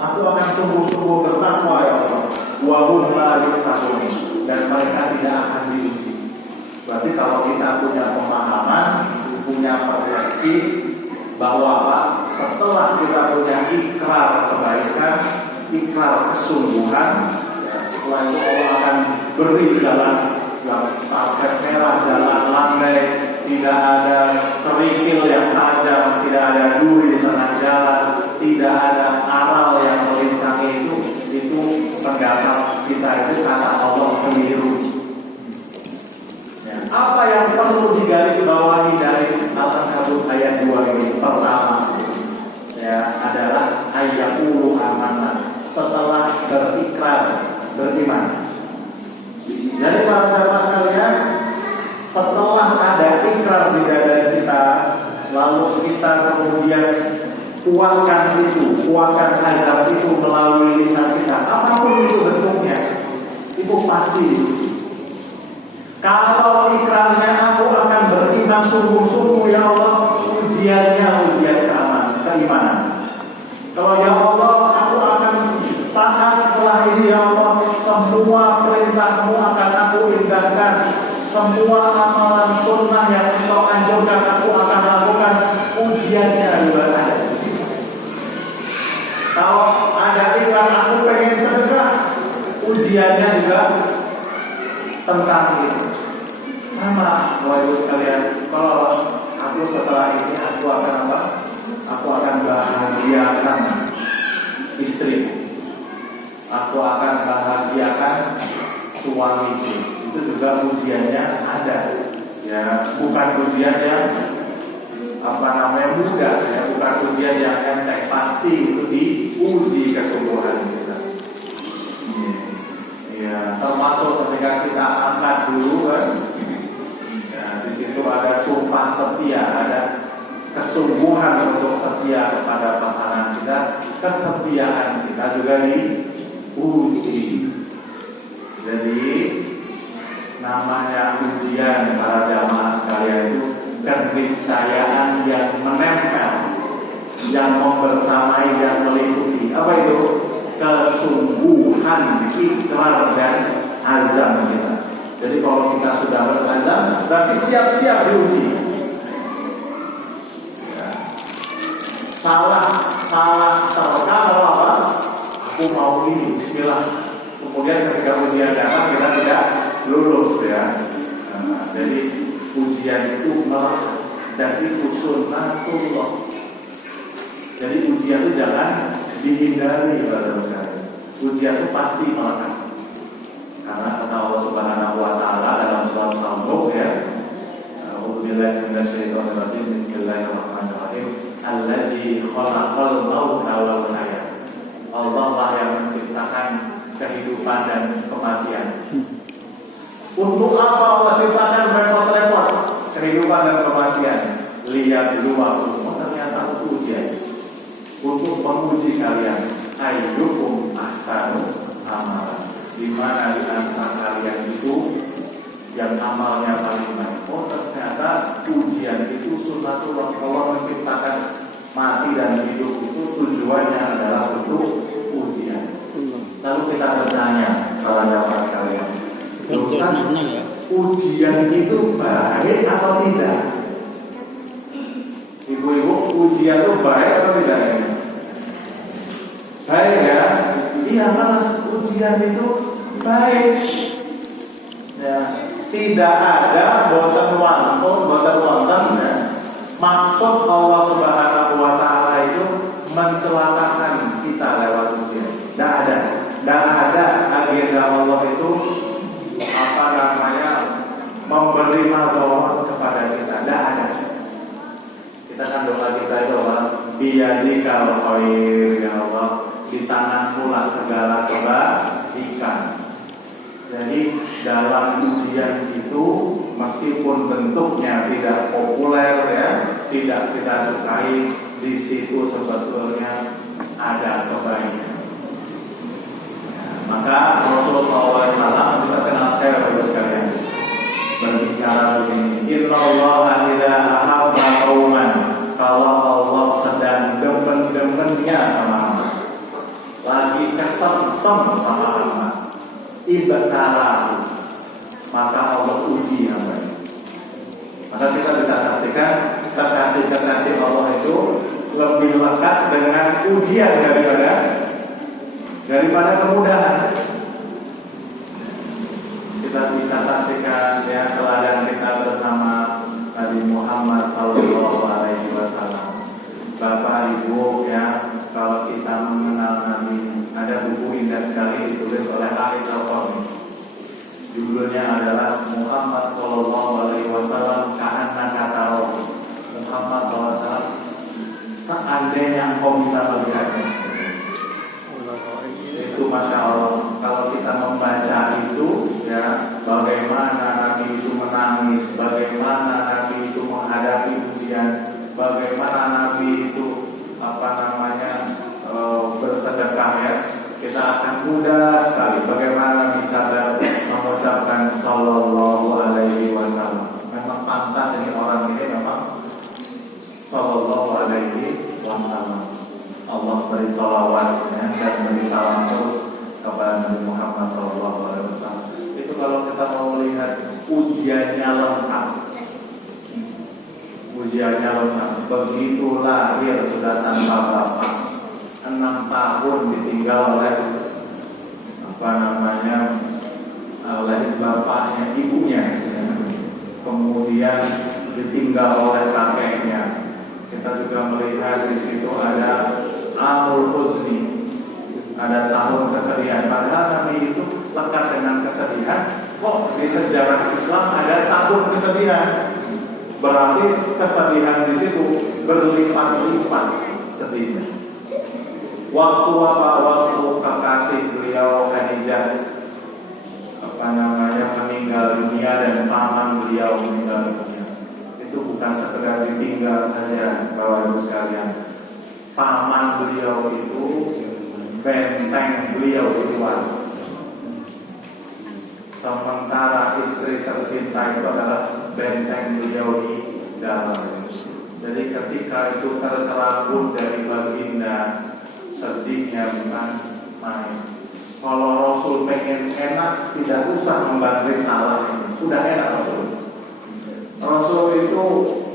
aku akan sungguh-sungguh bertakwa ya Allah. Wa hum la yuftahun, dan mereka tidak akan diuji. Berarti kalau kita punya pemahaman, punya persepsi bahwa setelah kita punya ikrar kebaikan, ikrar kesungguhan, setelah itu Allah akan beri jalan yang karpet merah, jalan landai, tidak ada kerikil yang tajam, tidak ada duri di tengah jalan, tidak ada aral yang melintangi itu pendapat kita itu kata Allah keliru. Ya. Apa yang perlu digarisbawahi dari Al-Ankabut ayat 2 ini? Pertama, ya, adalah ayyaqulu amanah, setelah berikrar beriman. Jadi para jamaah sekalian, setelah ada ikrar di dada kita, lalu kita kemudian kuatkan azab itu melalui lisan kita, apapun itu bentuknya, itu pasti. Kalau ikrarnya aku akan beriman sungguh-sungguh ya Allah, ujiannya ujian keimanan. Kalau ya Allah aku akan taat setelah ini ya Allah, semua perintahmu akan aku indahkan, semua amalan sunnah yang engkau anjurkan aku akan lakukan, ujiannya juga ada di sini. Kalau ada ikrar aku pengen sedekah, ujiannya juga tentang itu. Sama, wahai sekalian, kalau aku setelah ini aku akan apa? Aku akan bahagiakan istriku, aku akan bahagiakan suamiku. Itu juga ujiannya ada, ya, bukan ujian yang mudah, ya, bukan ujian yang enteng, pasti itu diuji kesungguhan kita. Ya, termasuk ketika kita angkat dulu kan, ya, di situ ada sumpah setia, ada kesungguhan untuk setia kepada pasangan kita, kesetiaan kita juga diuji. Jadi namanya ujian para jamaah sekalian itu keniscayaan yang menempel, yang membersamai, yang meliputi. Apa itu? Kesungguhan, ikrar dan azam kita. Jadi kalau kita sudah berazam, berarti siap-siap diuji. Ya. Salah terkadang apa? Aku mau ini, bismillah. Kemudian ketika ujian datang kita tidak lulus, ya. Nah, jadi ujian itu melekat dan itu sunnatullah. Jadi ujian itu jangan dihindari, saudara sekalian. Ujian itu pasti melekat. Karena kata Allah Subhanahu wa taala dalam surat Al-Mulk, ya. A'udzubillahi minasyaitonir rajim. Bismillahirrahmanirrahim. Allazi khalaqal mauta wal hayat. Allah lah yang menciptakan kehidupan dan kematian. Untuk apa Allah ciptakan repot-repot kehidupan dan kematian? Liyabluwakum. Ternyata untuk ujian, untuk menguji kalian. Ayyukum ahsanu amalan. Di mana di antara kalian itu yang amalnya paling baik. Oh, ternyata ujian itu sunnatullah. Allah menciptakan mati dan hidup itu tujuannya adalah untuk ujian. Lalu kita bertanya para jamaah kalian, Ustaz, ujian itu baik atau tidak? Ibu-ibu, ujian itu baik atau tidak? Baik, ya? Iya, mas, ujian itu baik. Ya, tidak ada boten wonten. Maksud Allah Subhanahu wa taala itu mencelakakan kita lewat ujian. Tidak ada agenda Allah itu memberi madharat kepada kita. Tidak ada. Kita kan doa kita itu Allah, biyadikal khair, ya Allah, di tanganmu lah segala kebaikan. Jadi dalam ujian itu meskipun bentuknya tidak populer, ya, tidak kita sukai, di situ sebetulnya ada kebaikan. Maka Rasulullah SAW kita kenal saya Bapak sekalian berbicara begini, Innallaha idza ahabba qauman, kalau Allah sedang demen-demennya sama sem-sem sama anak ibtalahu, maka Allah uji hamba. Maka kita bisa saksikan kekasih-kekasih Allah itu lebih lekat dengan ujian daripada kemudahan. Kita bisa saksikan ya teladan kita bersama Nabi Muhammad Sallallahu Alaihi Wasallam. Bapak Ibu ya, kalau kita mengenal Nabi, ada buku indah sekali ditulis oleh Arif Al-Qarni. Judulnya adalah Muhammad Sallallahu Alaihi Wasallam Ka'annaka Tarahu. Muhammad SAW, seandainya engkau bisa melihatnya. Itu Masya Allah. Kalau kita membaca itu ya, bagaimana Nabi itu menangis, bagaimana Nabi itu menghadapi ujian, bagaimana Nabi itu bersedekah ya, kita akan mudah sekali bagaimana bisa mengucapkan Sallallahu Alaihi Wasallam. Memang pantas ini orang ini memang Sallallahu Alaihi Wasallam. Allah beri salawat ya, dan beri salam terus kepada Nabi Muhammad Sallallahu Alaihi Wasallam. Itu kalau kita mau melihat ujiannya lengkap. Ujiannya lengkap. Begitu lahir sudah tanpa bapak, 6 tahun ditinggal oleh oleh bapaknya, ibunya, kemudian ditinggal oleh kakeknya. Kita juga melihat di situ ada Amul Huzni, ada tahun kesedihan. Padahal Nabi itu lekat dengan kesedihan. Kok di sejarah Islam ada tahun kesedihan? Berarti kesedihan di situ berlipat-lipat sedihnya. Waktu kekasih beliau Khadijah meninggal dunia dan paman beliau meninggal dunia, itu bukan sekedar ditinggal saja, Bapak Ibu sekalian. Paman beliau itu benteng beliau di luar, sementara istri tercinta itu adalah benteng beliau di dalam. Jadi ketika itu tercerabut dari baginda, sedihnya bukan main. Kalau Rasul pengen enak, tidak usah membantah salah ini. Sudah enak Rasul. Rasul itu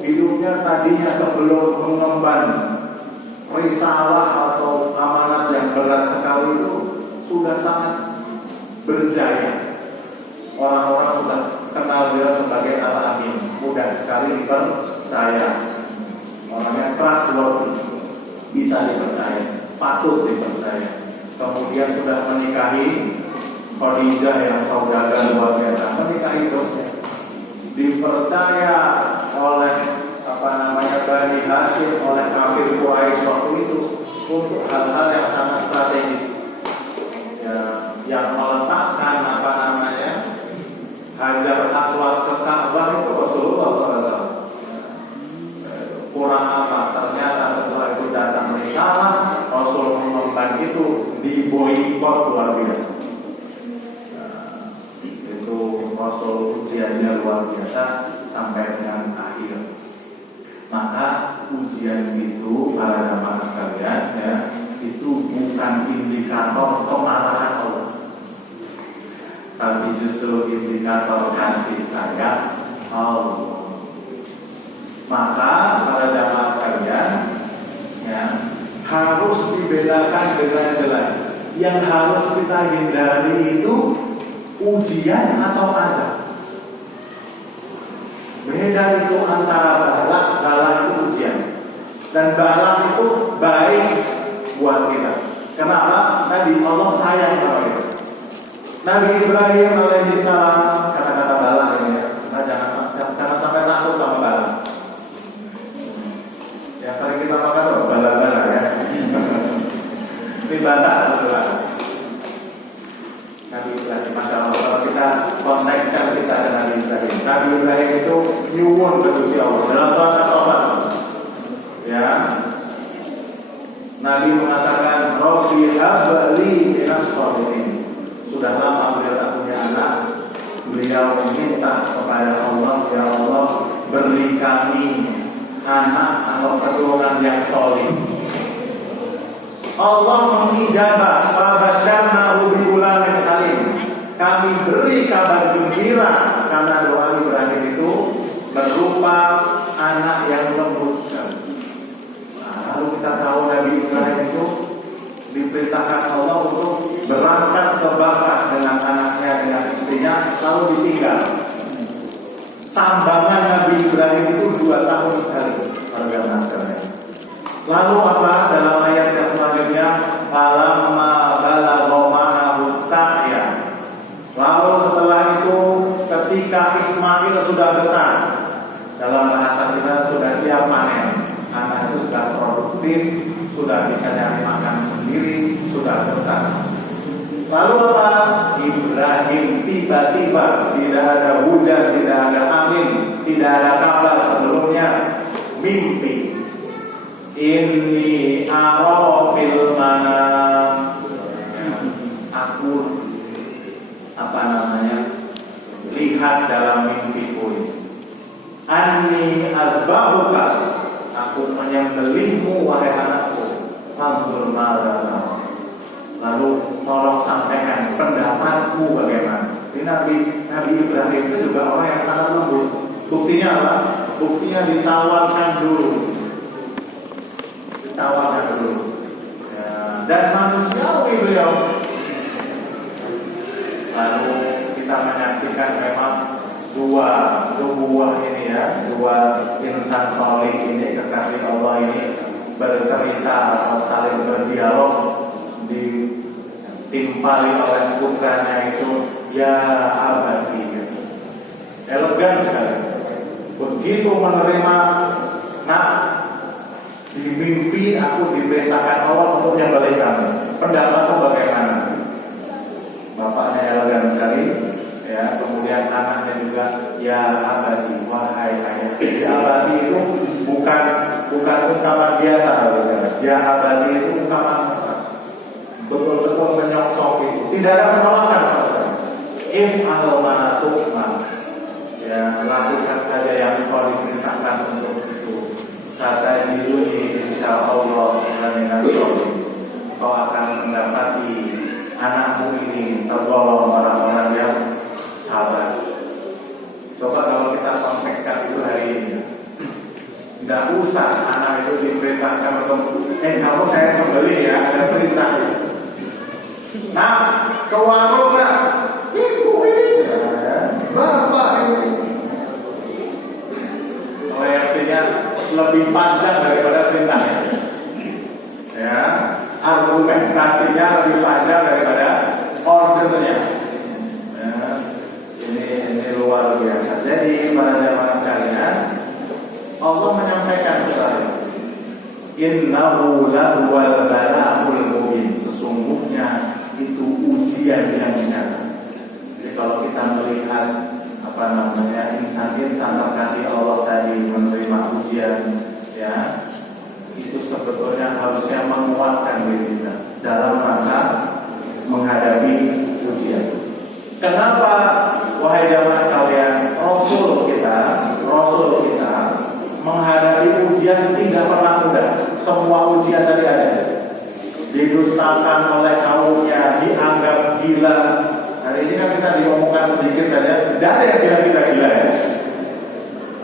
hidupnya tadinya sebelum mengemban risalah atau amanat yang berat sekali itu sudah sangat berjaya. Orang-orang sudah kenal dia sebagai al-amin, mudah sekali dipercaya. Orangnya trustworthy, bisa dipercaya, patut dipercaya. Kemudian sudah menikahi Khadijah yang saudagar luar biasa, menikahi bosnya, dipercaya oleh Bani Hashim, oleh kafir Quraisy waktu itu untuk hal-hal yang sangat strategis ya, yang meletakkan Hajar Aswad ke Ka'bah itu Rasulullah SAW. Kurang apa? Ternyata setelah itu datang risalah, Rasul mengemban itu diboikot luar biasa. Itu Rasul ujiannya luar biasa sampai dengan akhir. Maka ujian itu para jamaah sekalian ya, itu bukan indikator kemarahan Allah, tapi justru indikator kasih sayang Allah. Maka para jamaah sekalian ya, harus dibedakan dengan jelas. Yang harus kita hindari itu ujian atau adab. Beda itu antara bala itu ujian, dan bala itu baik buat kita. Kenapa? Tadi Allah sayang sama kita. Nabi Ibrahim alaihissalam, kata-kata bala ini ya, nah, jangan sampai takut sama bala. Yang sering kita makan bala-bala ya. Ini bala atau bala? Nabi Ibrahim, Masya Allah, kalau kita kontekskan kita dengan Nabi Ibrahim. Nabi Ibrahim itu nyuwun ke Gusti Allah dalam suara sobat. Ya, Nabi mengatakan, Rabbi habli minas sholihin. Sudah lama beliau tak punya anak. Beliau meminta kepada Allah, ya Allah, beri kami anak atau keturunan yang soleh. Allah mengijabah, fabasyar lalu ditinggal. Sambangan Nabi Ibrahim itu 2 tahun sekali. Lalu apa dalam ayat yang selanjutnya? Falamma balagha ma'ahu sa'ya. Lalu setelah itu ketika Ismail sudah besar, dalam bahasa kita sudah siap panen, anak itu sudah produktif, sudah bisa nyari makan sendiri, sudah besar. Lalu apa? Ibrahim tiba-tiba tidak ada hujan, tidak ada angin, tidak ada kabar sebelumnya, mimpi. Inni ara fil manam. Aku lihat dalam mimpiku. Anni azbahuka. Aku menyembelihmu wahai anakku. Fanzur madza tara. Lalu tolong sampaikan pendapatmu bagaimana. Ini Nabi Ibrahim itu juga orang yang sangat lembut. Buktinya apa? Buktinya ditawarkan dulu. Ya, dan manusiawi beliau. Lalu kita menyaksikan memang dua ini ya, dua insan soleh ini, kekasih Allah ini bercerita atau saling berdialog, ditimpali oleh putranya itu, ya abadi, elegan sekali. Begitu menerima, nah di mimpi aku diperintahkan Allah untuk menyembelihkan. Pendapatmu bagaimana? Bapaknya elegan sekali, ya. Kemudian anaknya juga, ya abadi, wahai ayah. Ya abadi itu bukan ungkapan biasa, ya abadi itu ungkapan mesra. Betul-betul menyongsong itu. Tidak ada penolakan, if'al ma tu'mar. Ya, lakukan saja yang kau diperintahkan untuk itu. Satajiduni insyaallah minas sholihin. Kau akan mendapati anakmu ini tergolong orang-orang yang sabar. Coba kalau kita kontekskan itu hari ini, tidak usah anak itu diperintahkan untuk kamu saya sembelih ya, ada perintah. Nah, ke warung lah, ibu ini, bapak ini. Reaksinya lebih panjang daripada perintahnya. Ya, argumentasinya lebih panjang daripada ordernya. Ya, ini luar biasa. Jadi para jamaah sekalian, Allah menyampaikan sekali, innahu lahuwal bala'ul mubin. Sesungguhnya itu ujian yang nyata. Jadi kalau kita melihat insan-insan terkasih Allah tadi menerima ujian, ya, itu sebetulnya harusnya menguatkan diri kita dalam rangka menghadapi ujian. Kenapa, wahai jamaah sekalian, Rasul kita menghadapi ujian tidak pernah mudah. Semua ujian tadi ada. Didustakan oleh kaumnya, dianggap gila. Hari ini kan kita diomongkan sedikit saja, tidak ada yang bilang kita gila ya.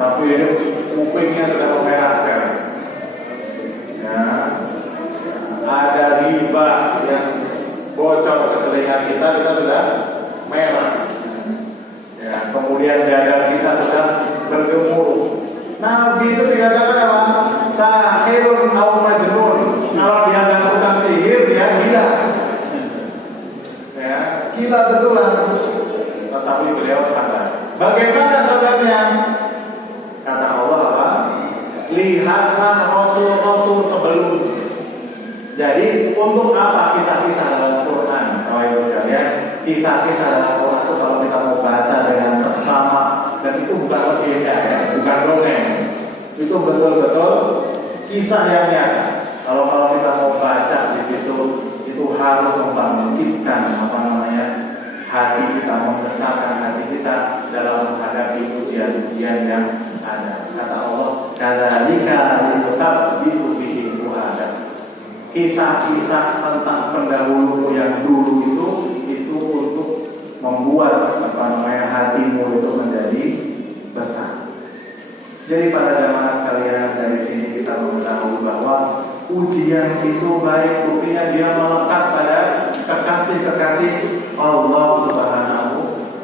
Tapi ini kupingnya sudah memerah sekarang. Ya, ada riba yang bocor ke telinga kita sudah merah. Ya, kemudian dada kita sudah bergemuruh. Nabi itu dikatakan apa? Sahirun au majnun. Kalau dia melakukan sihir, dia gila. Ya, gila betulan. Tetapi beliau sadar. Bagaimana sadarnya? Kata Allah apa? Lihatlah Rasul-Rasul sebelum. Jadi untuk apa kisah-kisah dalam Quran? Kisah-kisah dalam Quran itu kalau kita mau baca dengan seksama, dan itu bukan legenda ya, bukan dongeng. Itu betul-betul kisah yang nyata. Kalau kita mau baca di situ, itu harus membangkitkan hati kita, membesarkan hati kita dalam menghadapi ujian-ujian yang ada. Kata Allah, kadzalika linutsabbitu bihi fu'adak. Kisah-kisah tentang pendahulu yang dulu itu untuk membuat hatimu itu menjadi besar. Jadi para jamaah sekalian, dari sini kita mengetahui bahwa ujian itu baik, buktinya dia melekat pada kekasih-kekasih Allah Subhanahu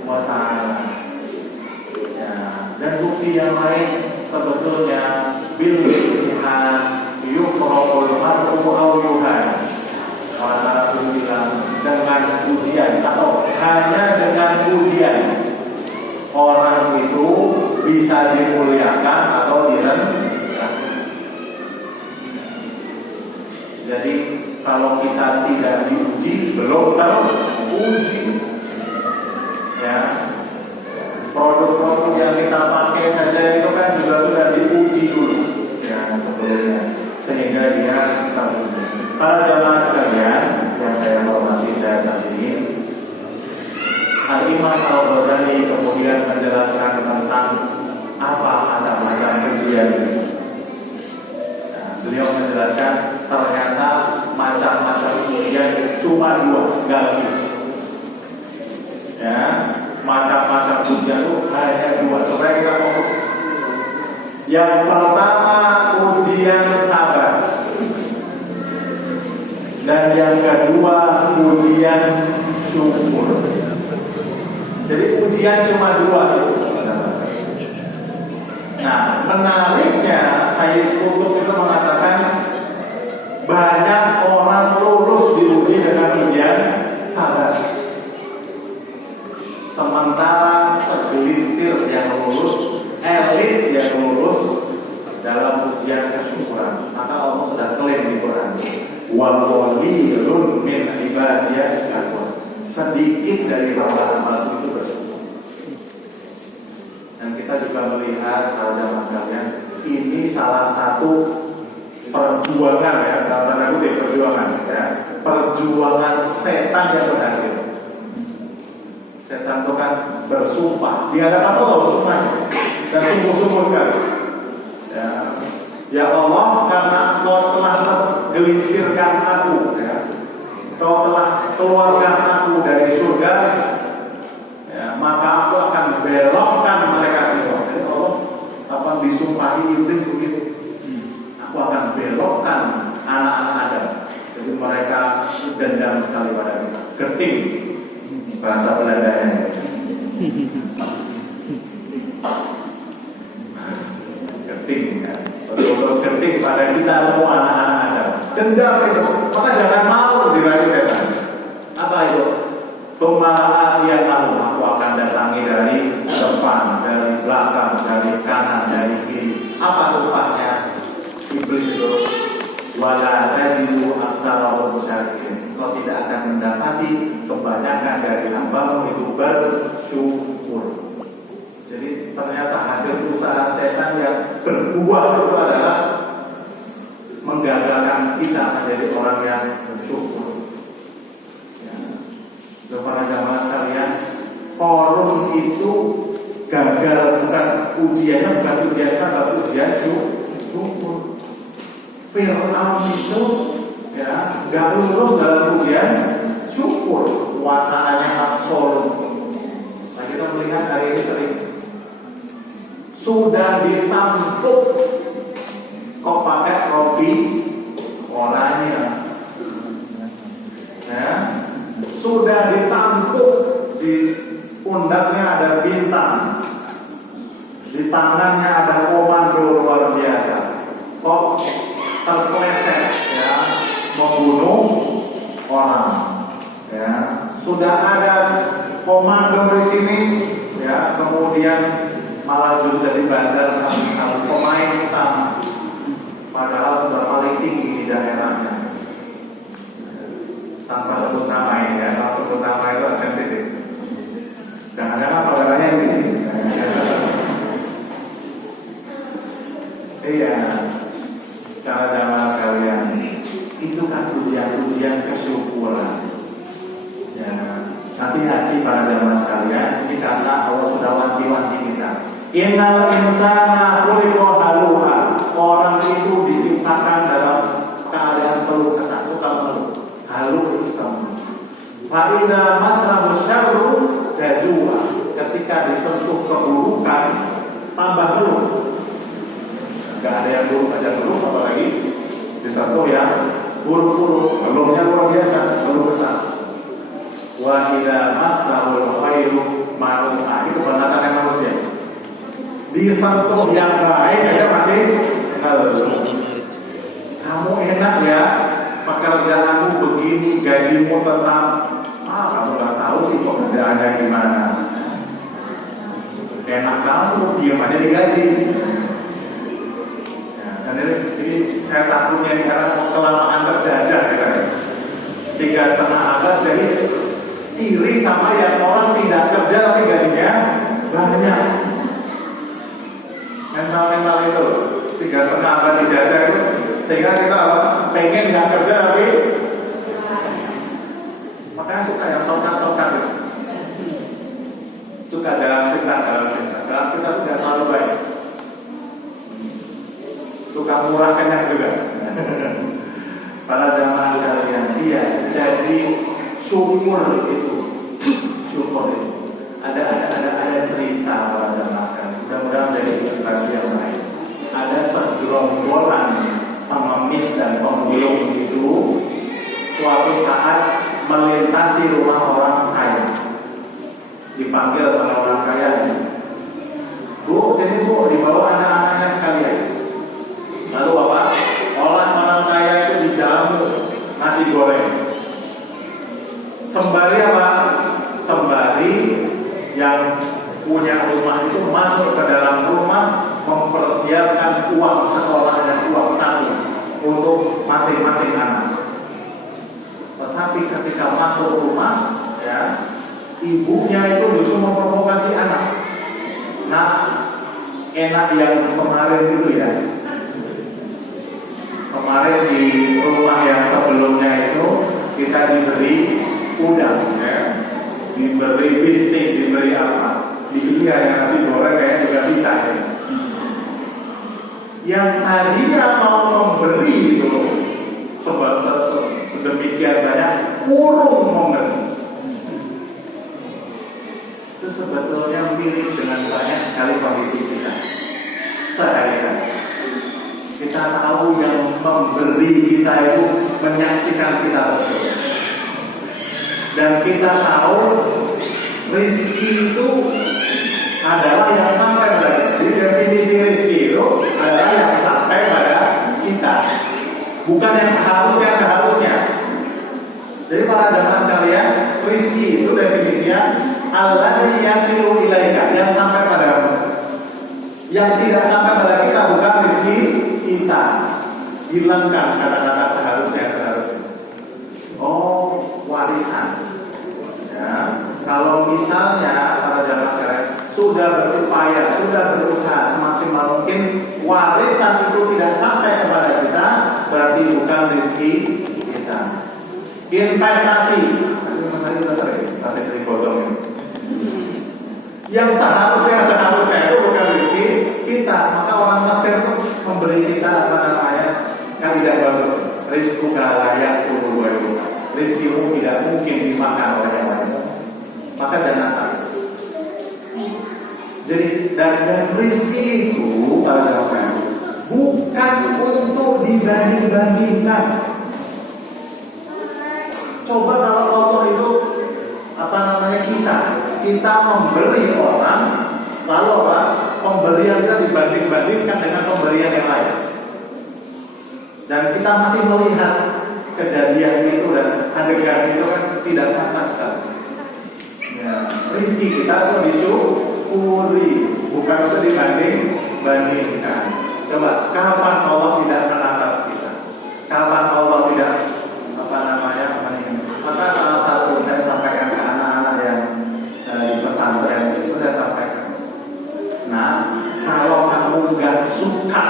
wa ta'ala. sisi yang lain sebetulnya bil imtihan yufraqul mar'u aw yuhan. Para bilang dengan ujian atau hanya dengan ujian orang itu bisa dimuliakan atau direndahkan. Jadi kalau kita tidak diuji, belum teruji. Ya, produk-produk yang kita pakai saja itu kan juga sudah diuji dulu, ya sebelumnya, sehingga dia teruji. Para jamaah sekalian yang saya hormati, saya kasih, Al-Imam Al-Ghazali kemudian menjelaskan tentang apa macam-macam ujian. Beliau menjelaskan ternyata macam-macam ujian cuma dua, enggak lebih. Ya, macam-macam ujian itu hanya dua supaya kita fokus. Yang pertama ujian sabar, dan yang kedua ujian syukur. Jadi ujian cuma dua itu. Nah, menariknya Sayyid Qutb itu mengatakan banyak orang lulus diuji dengan ujian sabar, sementara segelintir yang lulus, elit yang lulus dalam ujian kesyukuran. Maka Allah sudah klaim di Quran, wa qalilun min ibadiyas syakur. Sedikit dari hamba-hamba itu bersyukur. Dan kita juga melihat para jamaah sekalian, ini salah satu perjuangan, ya, dalam tanda kutip perjuangan, ya, perjuangan setan yang berhasil. Setan itu kan bersumpah di hadapan Allah, bersumpah dan sungguh-sungguh sekali. Ya Allah, karena Kau telah menggelincirkan aku, ya, Kau telah keluarkan aku dari surga, ya, maka aku akan belokkan mereka semua. Jadi Allah akan disumpahi iblis begitu. Aku akan belokkan anak-anak Adam. Jadi mereka dendam sekali pada kita. Geting bahasa Belandanya. Geting, ya. Betul-betul geting pada kita semua anak-anak Adam. Dendam itu. Maka jangan mau dirayu setan. Apa itu? Pemalahan yang lalu aku akan datangi dari depan, dari belakang, dari kanan, dari kiri. Apa sumpahnya? Iblis itu wala tajidu aktsarahum syakirin. Kau tidak akan mendapati kebanyakan dari hamba itu bersyukur. Jadi ternyata hasil usaha setan yang berbuah itu adalah menggagalkan kita menjadi orang yang bersyukur. Para jamaah sekalian, forum itu gagal bukan ujiannya, bukan ujian sabar, ujian syukur. Fir'aun itu, ya, gak lulus dalam ujian syukur, kuasaannya absolut. Nah, kita melihat hari ini sering sudah ditampuk, kok pakai rompi oranye, ya. Sudah ditampuk, di pundaknya ada bintang, di tangannya ada komando luar biasa, kok terpeleset, ya, membunuh orang, ya. Sudah ada komando di sini, ya, kemudian malah juga dibandar sama pemain utama, padahal sudah paling tinggi di daerahnya. Tanpa sebut nama ini, ya, kalau sebut nama itu sensitif. Jangan-jangan saudaranya di sini. Iya, cara jamaah sekalian, itu kan ujian kesyukuran. Ya, hati-hati para jamaah sekalian, ini karena Allah sudah wanti-wanti kita. Innal insana khuliqa halu'a. Orang itu diciptakan dalam keadaan peluh kesah, suka mengeluh. Halu itu kamu. Fa'idha masrahu syarru jazua. Ketika disentuh keburukan, tambah buruk. Gak ada yang buruk aja buruk, apalagi disentuh ya buruk-buruk. Belumnya luar biasa, belum besar. Wa'idha masrahu khairu manu'ah. Itu penatakan manusia. disentuh yang baik aja masih ngeluh. Kamu enak ya, pekerjaanmu begini, gajimu tetap. Kamu nggak tahu sih pekerjaannya gimana. Enak kamu, diam aja digaji. Ya, jadi saya takutnya karena kelamaan terjajah ya. 3,5 abad jadi iri sama yang orang tidak kerja tapi gajinya banyak. Mental itu 3,5 abad dijajah itu sehingga kita pengen nggak kerja tapi makanya suka yang sokat itu. Suka jalan kita tidak selalu baik. Suka murah kenyang juga. Para jamaah sekalian, dia jadi syukur itu. Ada cerita para jamaah sekalian. Mudah-mudahan dari inspirasi yang lain. Ada segerombolan pengemis dan pemulung itu suatu saat melintasi rumah orang kaya. Dipanggil sama orang kaya, Bu, sini Bu, dibawa anak-anaknya sekalian. Lalu apa? Orang kaya itu dijamu nasi goreng. Sembari apa? Sembari yang punya rumah itu masuk ke dalam rumah mempersiapkan uang sekolah dan uang saku untuk masing-masing anak. Tetapi ketika masuk rumah, ya, ibunya itu justru memprovokasi anak. Nah, enak yang kemarin gitu ya. Kemarin di rumah yang sebelumnya itu kita diberi udang, ya, diberi bistik, diberi apa? Di sini ada nasi goreng kayak juga bisa. Ya. Yang tadinya mau memberi itu sebab sedemikian banyak urung memberi. Itu sebetulnya mirip dengan banyak sekali kondisi kita sehari-hari. Kita tahu yang memberi kita itu menyaksikan kita betul. Dan kita tahu rezeki itu adalah yang sampai pada kita. Jadi definisi rezeki itu adalah yang sampai pada kita, bukan yang seharusnya. Jadi para jamaah sekalian, rezeki itu definisinya alladzi yasilu ilaika, yang sampai padamu. Yang tidak sampai pada kita bukan rezeki kita. Hilangkan kata-kata seharusnya. Oh, warisan. Ya, kalau misalnya para jamaah sekalian sudah berupaya, sudah berusaha semaksimal mungkin, warisan itu tidak sampai kepada kita, berarti bukan rezeki kita. Investasi, tapi sering bodong. Yang seharusnya itu bukan rezeki kita. Maka orang Mesir itu memberi kita apa namanya, kaidah bagus. Rizku layak turu wae. Rizkimu tidak mungkin dimakan oleh yang lain. Maka jangan takut. Jadi dan rizki itu para jamaah bukan untuk dibanding-bandingkan. Coba kalau Allah itu apa namanya kita memberi orang, lalu apa? Pemberian kita dibanding-bandingkan dengan pemberian yang lain. Dan kita masih melihat kejadian itu dan adegan itu kan tidak nyata sekali. Ya, rezeki kita itu disyukuri, bukan dibanding-bandingkan. Coba, kapan Allah tidak menatap kita? Kapan Allah tidak apa namanya? Maka salah satu saya sampaikan ke anak-anak yang di pesantren itu saya sampaikan. Nah, kalau kamu nggak suka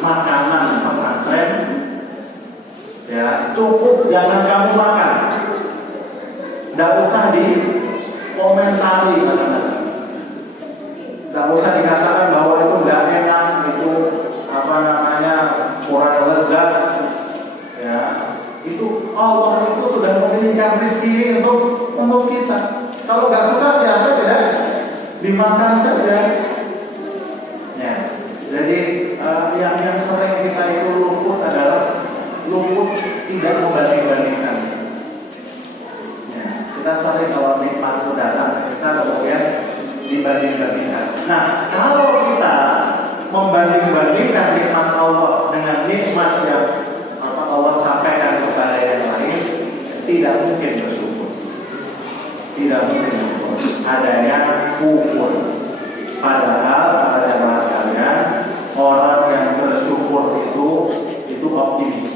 makanan pesantren, ya cukup jangan kamu makan. Nggak usah dikomentari, nggak usah dikatakan bahwa itu nggak enak, itu apa namanya kurang lezat. Ya, itu Allah itu sudah memilihkan rezeki untuk kita. Kalau nggak suka siapa tidak dimakan saja. Ya, jadi yang sering kita itu luput adalah tidak membanding-bandingkan. Ya, kita sering kalau nikmat itu datang, kita kemudian dibanding-bandingkan. Nah, kalau kita membanding-bandingkan nikmat Allah dengan nikmat yang Allah sampaikan kepada yang lain, tidak mungkin bersyukur. Tidak mungkin bersyukur. Adanya kufur. Padahal pada jamaah sekalian, orang yang bersyukur itu optimis.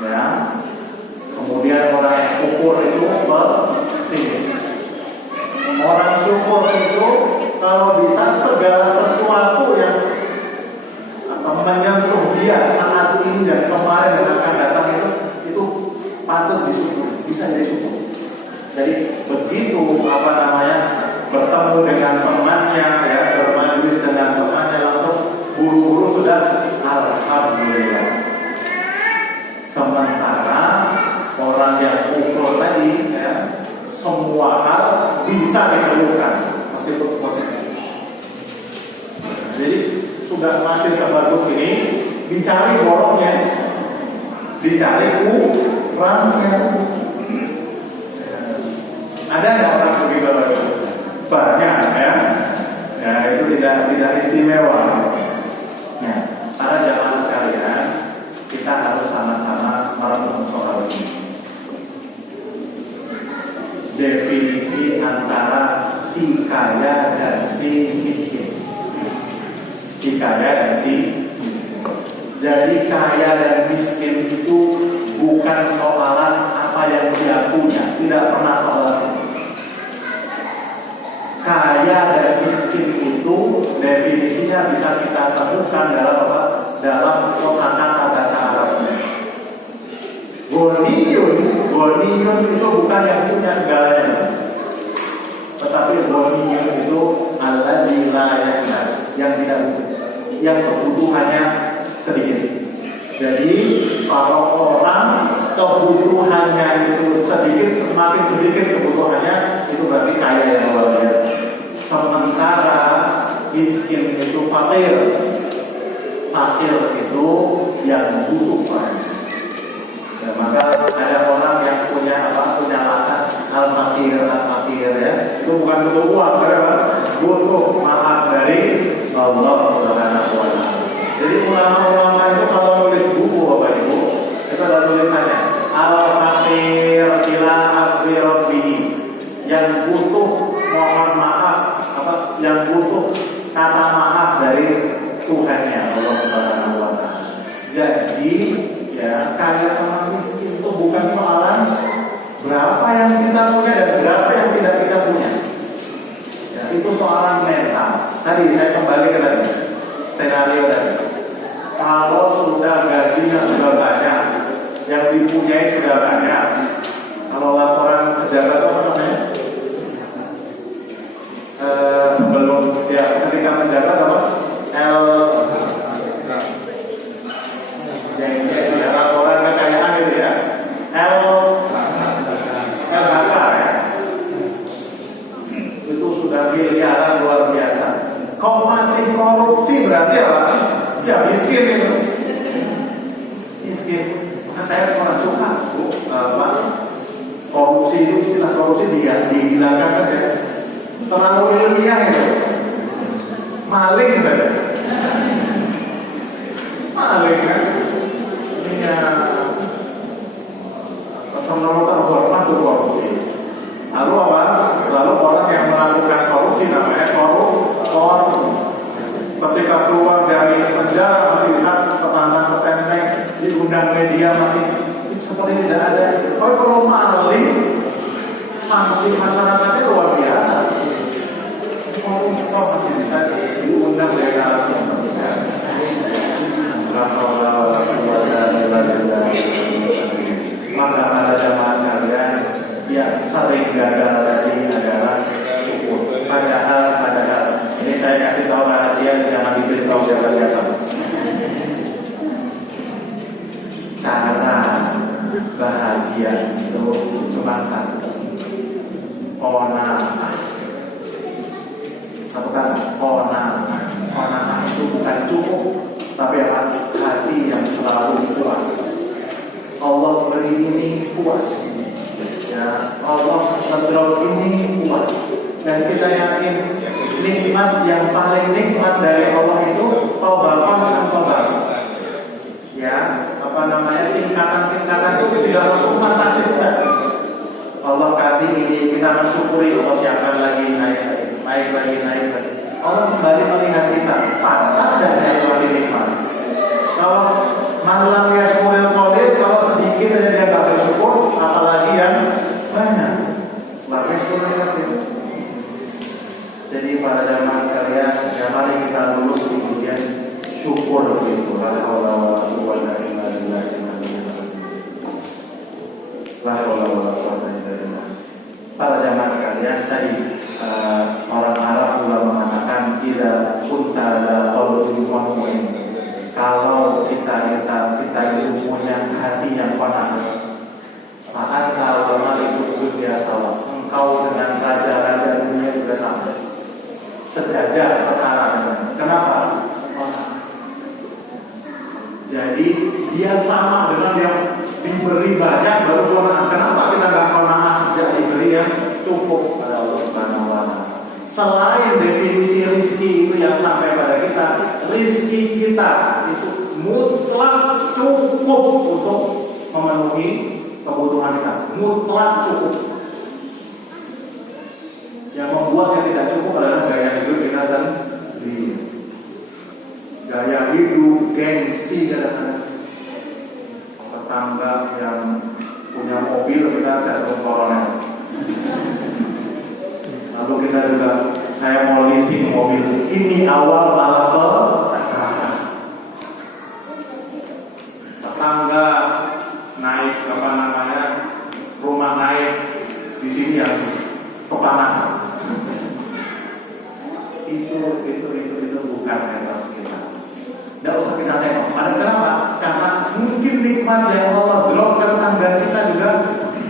Ya. Kemudian orang yang kufur itu pesimis. Orang syukur itu kalau bisa segala sesuatu yang menyentuh dia saat ini dan kemarin dan akan datang itu patut disyukur, bisa jadi syukur. Jadi begitu bertemu dengan temannya, ya, bermajelis dengan temannya, langsung buru-buru sudah alhamdulillah. Sementara orang yang kufur tadi, ya, semua hal bisa dikeluhkan meskipun positif. Jadi sudah makin sebagus ini, dicari borongnya, dicari kurangnya. Ada nggak orang begitu lagi? Banyak, ya. Ya, itu tidak istimewa. Ya, para jamaah sekalian, kita harus sama-sama merenung soal ini. Definisi antara si kaya dan si miskin. Si kaya dan si miskin. Jadi kaya dan miskin itu bukan soalan apa yang dia punya, tidak pernah soalan. Kaya dan miskin itu definisinya bisa kita temukan dalam kosakata bahasa Arabnya. Ghaniyun itu bukan yang punya segalanya, tetapi ghaniyun itu alladzi la yahtaj, yang kebutuhannya sedikit. Jadi kalau orang kebutuhannya itu sedikit, semakin sedikit kebutuhannya, itu berarti kaya yang luar biasa. Sementara miskin itu fakir itu yang butuh banyak. Ya, maka ada orang yang punya latar al-fakir ya, itu bukan butuh uang, butuh maaf dari Allah Subhanahu wa Ta'ala. Jadi ulama-ulama itu kalau nulis buku Bapak Ibu, itu ada tulisannya al-fakir ila afwi rabbihi, yang butuh mohon maaf, yang butuh kata maaf dari Tuhannya Allah Subhanahu wa Ta'ala. Jadi ya, kaya sama miskin itu bukan soalan berapa yang kita punya dan berapa yang tidak kita punya. Ya, itu soalan mental. Tadi saya kembali ke tadi senario tadi. Kalau sudah gajinya sudah banyak, yang dipunyai sudah banyak, kalau laporan pejabat apa namanya? Sebelum ya ketika menjabat apa? Laporan kekayaan gitu ya. LHK ya. Itu sudah miliaran luar biasa. Kok masih korupsi berarti apa? Ya miskin itu. Miskin. Maka saya kurang suka korupsi itu, istilah korupsi dihilangkan kan ya. Terlalu ilmiah itu. Maling gitu. Maling kan. Ya, nomor terhormat itu korupsi. Lalu apa? Lalu orang yang melakukan korupsi namanya koruptor. Ketika keluar dari penjara masih bisa petantang-petenteng, diundang media masih seperti tidak ada. Kalau maling, sanksi masyarakatnya luar biasa. Koruptor masih bisa diundang dari narasi yang berbeda. Maka pada jamaah sekalian yang sering gagal tadi adalah syukur. Padahal ini saya kasih tahu rahasia, jangan diberitahu siapa-siapa. Cara bahagia itu cuma satu. Satu kata, qanaah itu bukan cukup, tapi hati yang selalu puas. Allah beri ini puas, ya Allah mendraw ini puas. Dan kita yakin nikmat yang paling nikmat dari Allah itu taubakan dengan taubat. Ya, tingkatan-tingkatan itu tidak langsung fantastis kan? Allah kasih ini, kita mensyukuri, Allah siapkan lagi, naik lagi. Allah kembali melihat kita, pantas dan yang lebih nikmat. Kalau malam ya semua kodir, kalau sedikit saja dia nggak bersyukur, apalagi yang banyak. Maka itu. Jadi para jamaah sekalian, ya mari kita lulus kemudian syukur begitu. La haula wala quwwata illa billah. La haula wala quwwata illa billah. Para jamaah sekalian, tadi orang Arab juga mengatakan idza kunta la qalbin mu'min. Kalau kita itu punya hati yang qanaah, maka kalau malikul dunya sawa, engkau dengan raja-raja dunia juga sama. Sejajar sekarang. Kenapa? Jadi dia sama dengan yang diberi banyak baru qanaah. Kenapa kita nggak qanaah sejak diberi yang cukup pada Allah Subhanahu wa Ta'ala? Selain definisi rizki itu yang sampai pada kita, rizki kita itu mutlak cukup untuk memenuhi kebutuhan kita. Mutlak cukup. Yang membuat yang tidak cukup adalah gaya hidup kita sendiri. Gaya hidup, gengsi dan tetangga yang punya mobil kita jatuh koroner. Lalu kita juga, saya mau leasing mobil. Ini awal malah tetangga naik rumah naik di sini yang kepanasan. Itu bukan etos kita. Tidak usah kita tengok. Kenapa? Karena mungkin nikmat yang Allah berikan tetangga kita juga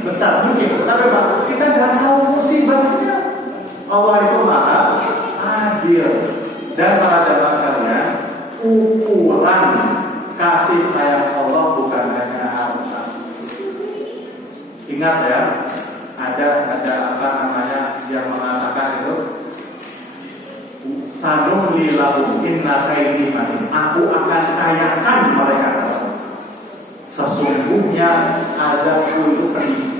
besar mungkin. Tapi Pak, kita nggak tahu musibahnya. Allah itu maha adil. Dan para jamaah sekalian, ukuran kasih sayang Allah bukan hanya harta. Ingat ya, ada yang mengatakan itu sanumli lahum inna kaidi matin. Aku akan kayakan mereka. Sesungguhnya ada itu